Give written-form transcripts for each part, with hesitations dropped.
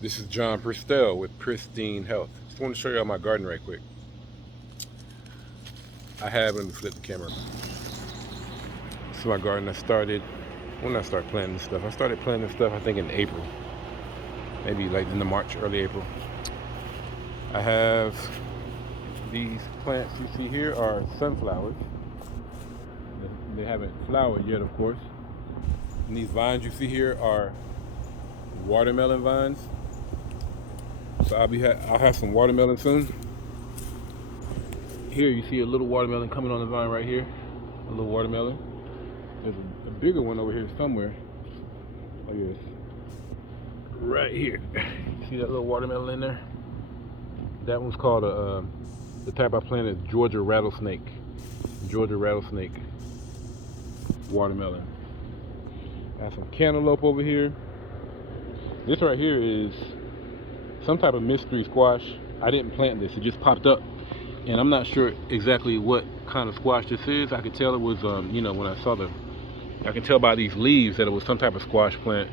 This is John Pristine with Pristine Health. Just want to show you all my garden right quick. Let me flip the camera. This is my garden. When I started planting this stuff, I started planting this stuff I think in April. Maybe like in the March, early April. I have these plants you see here are sunflowers. They haven't flowered yet, of course. And these vines you see here are watermelon vines. So I'll have some watermelon soon. Here you see a little watermelon coming on the vine right here. A little watermelon. There's a bigger one over here somewhere. Oh yes. Right here. See that little watermelon in there? That one's called the type I planted is Georgia rattlesnake. Georgia rattlesnake watermelon. I have some cantaloupe over here. This right here is some type of mystery squash. I didn't plant this, it just popped up. And I'm not sure exactly what kind of squash this is. I could tell it was, when I could tell by these leaves that it was some type of squash plant.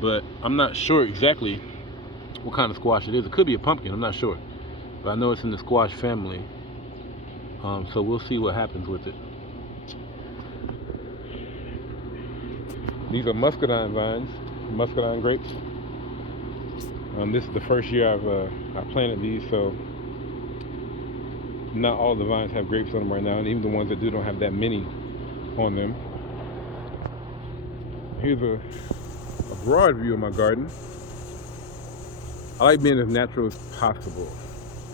But I'm not sure exactly what kind of squash it is. It could be a pumpkin, I'm not sure. But I know it's in the squash family. So we'll see what happens with it. These are muscadine vines, muscadine grapes. This is the first year I planted these, so not all the vines have grapes on them right now, and even the ones that do don't have that many on them. Here's a broad view of my garden. I like being as natural as possible.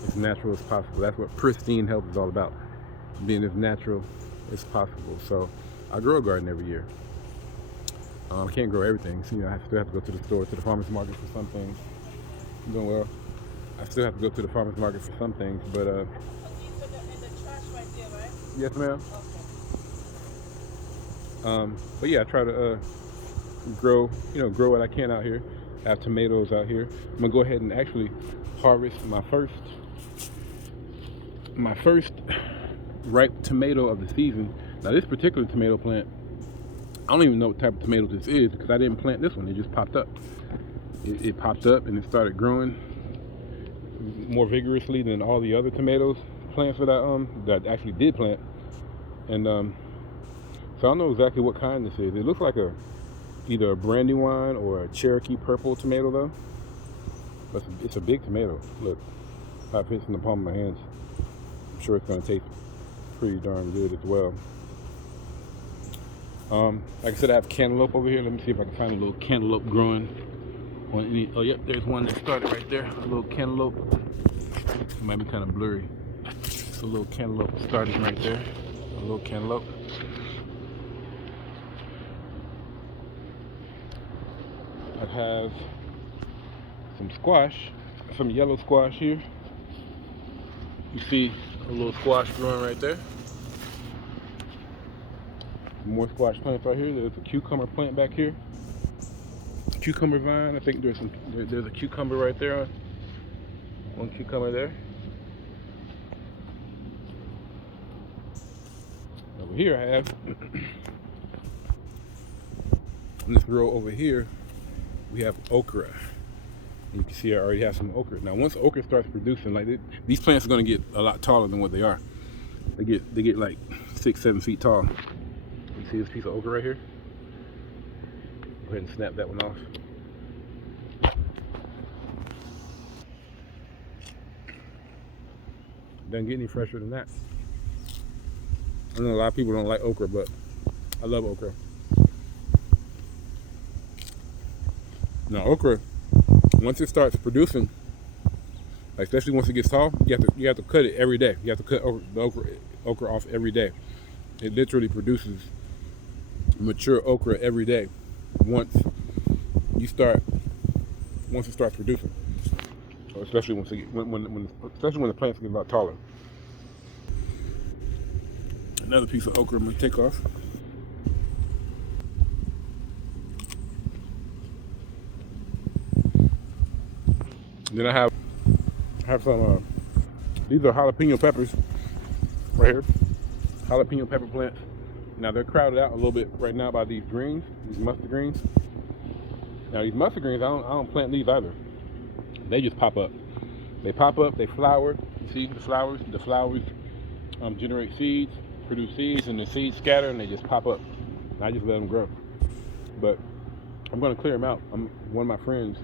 As natural as possible. That's what pristine health is all about. Being as natural as possible. So I grow a garden every year. I can't grow everything. So, I still have to go to the store, to the farmer's market for some things. I'm doing well. I still have to go to the farmer's market for some things, but In the trash right there, right? yes, ma'am. Okay. But yeah, I try to grow what I can out here. I have tomatoes out here. I'm gonna go ahead and actually harvest my first ripe tomato of the season. Now this particular tomato plant, I don't even know what type of tomato this is because I didn't plant this one. It just popped up. It popped up and it started growing more vigorously than all the other tomatoes plants that I actually did plant. And so I don't know exactly what kind this is. It looks like either a brandywine or a Cherokee purple tomato though. But it's a big tomato. Look, how it fits in the palm of my hands. I'm sure it's gonna taste pretty darn good as well. Like I said, I have cantaloupe over here. Let me see if I can find a little cantaloupe growing on any. Oh, yep, there's one that started right there. A little cantaloupe. It might be kind of blurry. It's a little cantaloupe started right there. A little cantaloupe. I have some squash, some yellow squash here. You see a little squash growing right there. More squash plants right here. There's a cucumber plant back here. Cucumber vine. I think there's a cucumber right there. One cucumber there. Over here I have in this row over here we have okra. And you can see I already have some okra. Now once okra starts producing, like these plants are going to get a lot taller than what they are. They get like 6-7 feet tall. You see this piece of okra right here? Go ahead and snap that one off. Doesn't get any fresher than that. I know a lot of people don't like okra, but I love okra. Now okra, once it starts producing, like especially once it gets tall, you have to cut it every day. You have to cut the okra off every day. It literally produces mature okra every day once it starts producing. So especially especially when the plants get a lot taller. Another piece of okra I'm gonna take off. Then I have some. These are jalapeno peppers right here. Jalapeno pepper plants. Now they're crowded out a little bit right now by these greens, these mustard greens. Now these mustard greens, I don't plant these either. They just pop up. They pop up. They flower. You see the flowers? The flowers generate seeds, produce seeds, and the seeds scatter, and they just pop up. And I just let them grow. But I'm gonna clear them out. One of my friends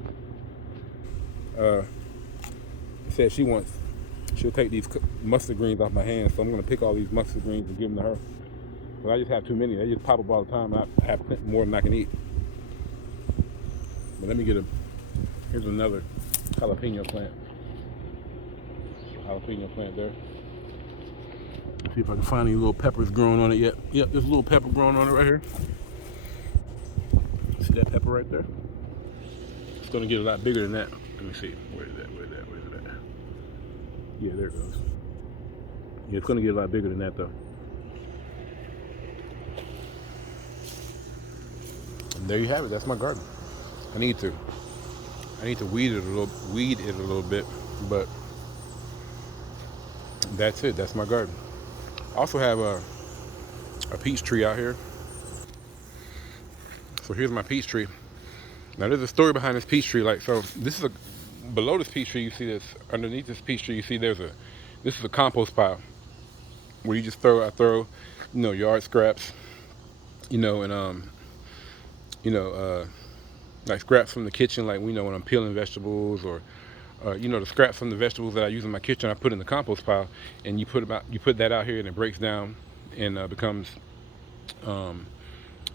uh, said she'll take these mustard greens off my hands, so I'm gonna pick all these mustard greens and give them to her. But I just have too many. They just pop up all the time. I have more than I can eat. But let me get here's another jalapeno plant. Jalapeno plant there. Let's see if I can find any little peppers growing on it yet. Yep, there's a little pepper growing on it right here. See that pepper right there? It's gonna get a lot bigger than that. Let me see. Where's that? Yeah, there it goes. Yeah, it's gonna get a lot bigger than that though. And there you have it. That's my garden. I need to weed it a little bit, but that's it. That's my garden. I also have a peach tree out here. So here's my peach tree. Now there's a story behind this peach tree. This is below this peach tree. You see this underneath this peach tree. You see this is a compost pile where you just I throw, yard scraps, and like scraps from the kitchen, like when I'm peeling vegetables or the scraps from the vegetables that I use in my kitchen, I put in the compost pile, and you put that out here, and it breaks down and becomes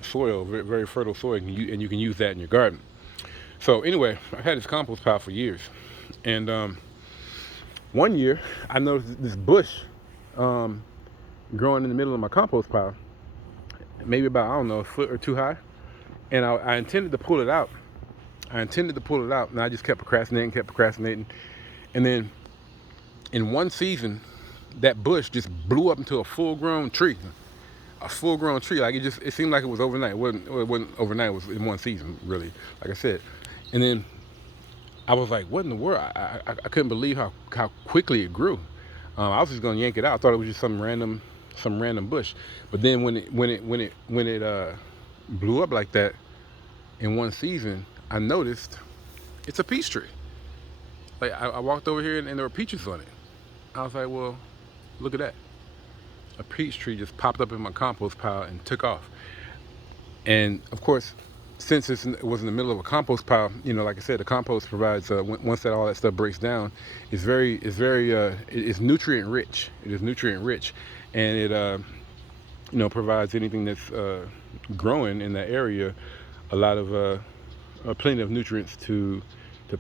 soil, very, very fertile soil, and you can use that in your garden. So anyway, I've had this compost pile for years, and one year I noticed this bush growing in the middle of my compost pile, maybe about, I don't know, a foot or two high, and I intended to pull it out. And I just kept procrastinating. And then in one season, that bush just blew up into a full-grown tree. Like it seemed like it was overnight. It wasn't overnight. It was in one season, really. Like I said. And then I was like, what in the world? I couldn't believe how quickly it grew. I was just gonna yank it out. I thought it was just some random bush. But then when it blew up like that in one season, I noticed it's a peach tree. Like I walked over here and there were peaches on it. I was like, well, look at that. A peach tree just popped up in my compost pile and took off. And of course, since it was in the middle of a compost pile, like I said, the compost provides once all that stuff breaks down, it's nutrient rich. It is nutrient rich, and it provides anything that's growing in that area a lot of plenty of nutrients to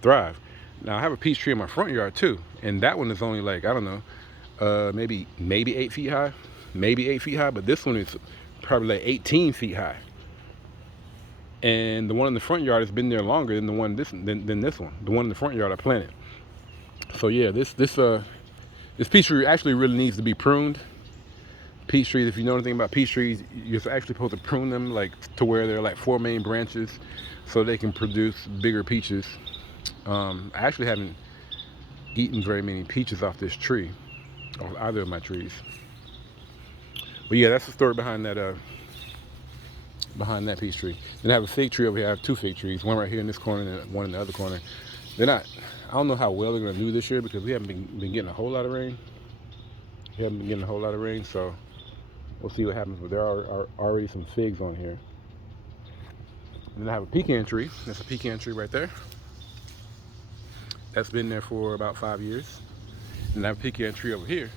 thrive. Now I have a peach tree in my front yard too, and that one is only like, I don't know, maybe 8 feet high, but this one is probably like 18 feet high. And the one in the front yard has been there longer than this one. The one in the front yard I planted. So yeah, this peach tree actually really needs to be pruned. Peach trees, if you know anything about peach trees, you're actually supposed to prune them like to where they're like 4 main branches, so they can produce bigger peaches. I actually haven't eaten very many peaches off this tree, off either of my trees. But yeah, that's the story behind that peach tree. Then I have a fig tree over here. I have 2 fig trees, one right here in this corner and one in the other corner. I don't know how well they're gonna do this year because we haven't been getting a whole lot of rain. So we'll see what happens. But there are already some figs on here. And then I have a pecan tree. That's a pecan tree right there. That's been there for about 5 years. And I have a pecan tree over here.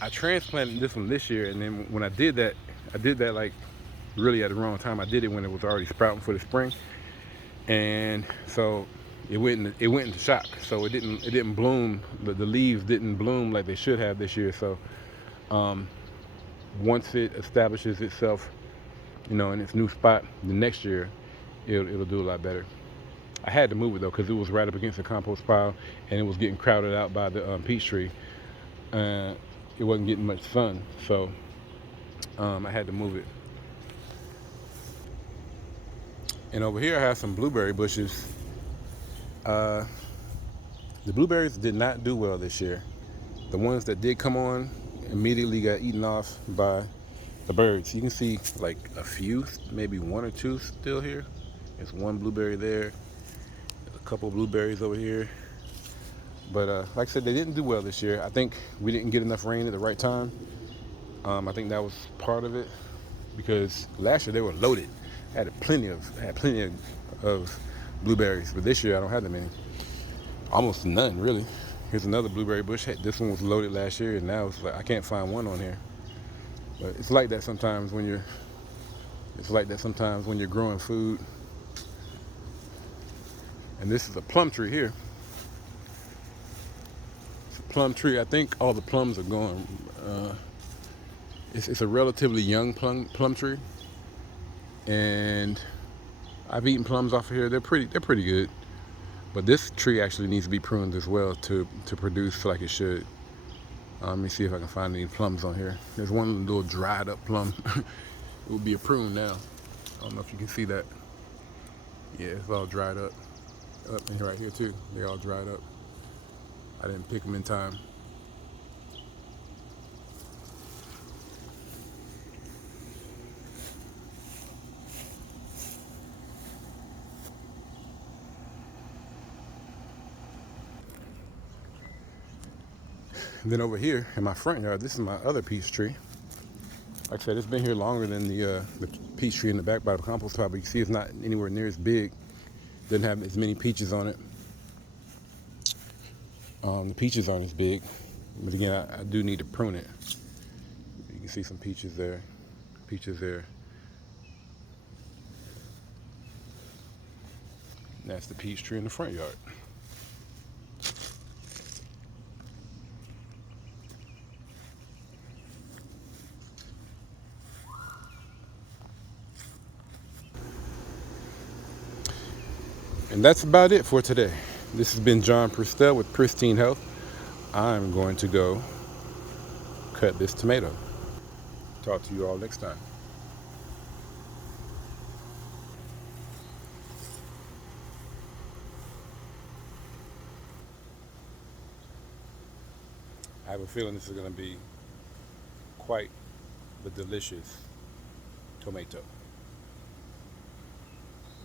I transplanted this one this year, and then when I did that like really at the wrong time. I did it when it was already sprouting for the spring, and so it went into shock. So it didn't bloom. The leaves didn't bloom like they should have this year. So once it establishes itself, in its new spot, the next year it'll do a lot better. I had to move it though because it was right up against the compost pile, and it was getting crowded out by the peach tree. It wasn't getting much sun, so I had to move it. And over here I have some blueberry bushes. The blueberries did not do well this year. The ones that did come on immediately got eaten off by the birds. You can see like a few, maybe 1 or 2 still here. There's 1 blueberry there, couple blueberries over here. But like I said, they didn't do well this year. I think we didn't get enough rain at the right time. I think that was part of it, because last year they were loaded. Had plenty of blueberries, but this year I don't have that many. Almost none, really. Here's another blueberry bush. This one was loaded last year, and now it's like I can't find one on here. But it's like that sometimes when you're. It's like that sometimes when you're growing food. And this is a plum tree here. It's a plum tree. I think all the plums are gone. It's a relatively young plum tree, and I've eaten plums off of here. They're pretty good. But this tree actually needs to be pruned as well to produce like it should. Let me see if I can find any plums on here. There's one little dried up plum. It would be a prune now. I don't know if you can see that. Yeah, it's all dried up. Up in here, right here too. They're all dried up. I didn't pick them in time. And then over here in my front yard, this is my other peach tree. Like I said, it's been here longer than the peach tree in the back by the compost pile. But you can see it's not anywhere near as big. Doesn't have as many peaches on it. The peaches aren't as big, but again, I do need to prune it. You can see some peaches there, peaches there. And that's the peach tree in the front yard. And that's about it for today. This has been John Pristine with Pristine Health. I'm going to go cut this tomato. Talk to you all next time. I have a feeling this is going to be quite the delicious tomato.